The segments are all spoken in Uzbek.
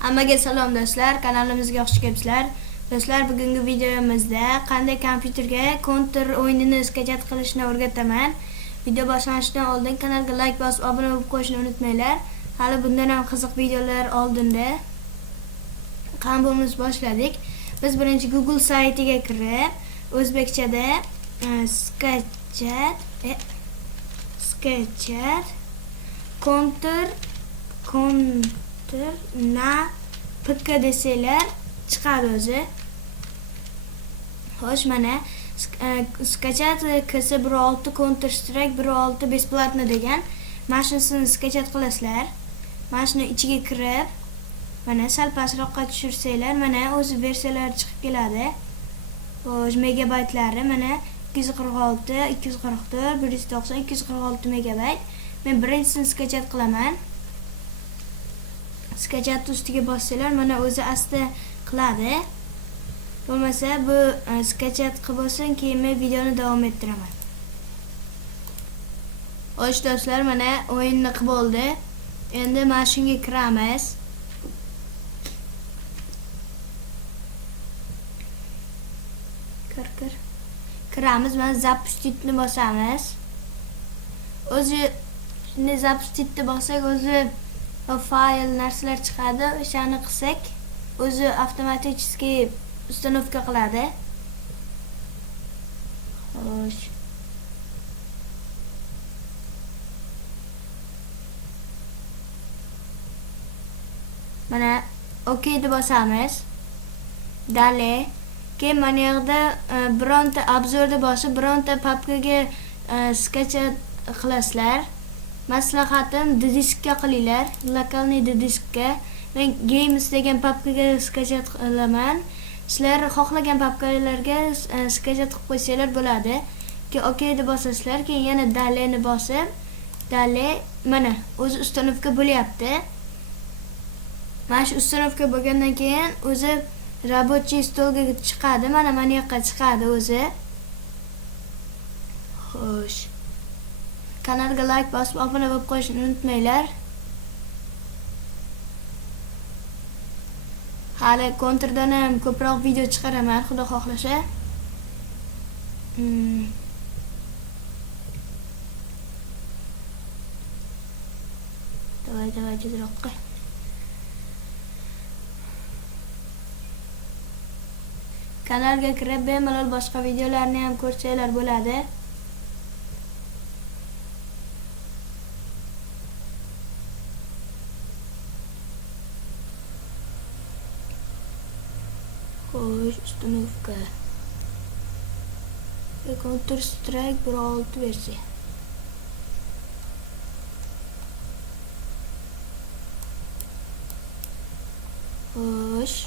Hammaga salom do'stlar, kanalimizga xush kelibsizlar. Do'stlar, bugungi videomizda qanday kompyuterga Counter o'yinini skachat qilishni o'rgataman. Video boshlanishidan oldin kanalga like bosib, obuna bo'lib qo'yishni unutmanglar. Hali bundan ham qiziq videolar oldinda. Qanday boshladik. Biz birinchi Google saytiga kirib, o'zbekchada skachat Counter na pk desanglar chiqadi o'zi. Xo'sh, mana skachat KS16 Counter Strike 1.6 besplatno degan. Mana shuni skachat qilasizlar. Mana shuni ichiga kirib, mana sal pastroqqa tushirsanglar, mana o'zi versiyalar chiqib keladi. Xo'sh, megabaytlari mana 246, 244, 190, 246 megabayt. Men birinchisini skachat qilaman. Skachat ustiga bossanglar, mana o'zi asta qiladi. Bo'lmasa bu skachat qilib bo'lsin, keyin men videoni davom ettiraman. Xo'sh do'stlar, mana o'yinni qilib bo'ldi. Endi mana shunga kiramiz. Kiramiz, mana zapustitni bosamiz. O'zi shunday zapustitni bossak, o'zi fayl narsalar chiqadi. O'shani qilsak, o'zi avtomatik ustanovka qiladi. Xo'sh. Mana OK deb bosamiz. Daley. Keyin mana yerda bironta obzorda bosib, bironta papkaga skachat qilasizlar. Maslahatim diskka qilinglar, lokalniy diskka. Men games degan papkaga skachat qilaman. Sizlar xohlagan papkalarga skachat qilib qo'ysanglar bo'ladi. Keyin OK deb bosasizlar, keyin yana daleyni bosib, daley mana o'zi ustanovka bo'lyapti. Mana shu ustanovka bo'lgandan keyin o'zi рабочий stolga chiqadi. Mana yoqqa chiqadi o'zi. Xo'sh. Kanalga like bosib, obuna bo'lib qo'yishni unutmanglar. Hali Counterdan ham ko'proq video chiqaraman, xudo xohlasa. Davay tezroqqa. Kanalga kirib, bemalol boshqa videolarni ham ko'rsanglar bo'ladi. Xo'sh, ustanovka. Counter Strike 1.6 versiya. Xo'sh.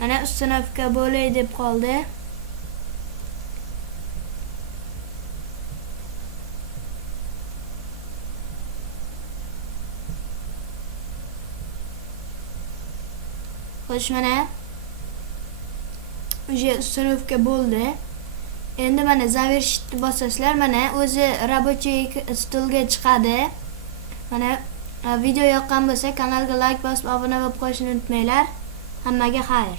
Mana ustanovka bo'lay deb qoldi. Xo'sh, mana uje ustanovka bo'ldi. Endi mana zavershitni bosasizlar, mana o'zi рабочий stolga chiqadi. Mana video yoqqan bo'lsa, kanalga like bosib, obuna bo'lib qo'yishni unutmanglar. Hammaga xayr.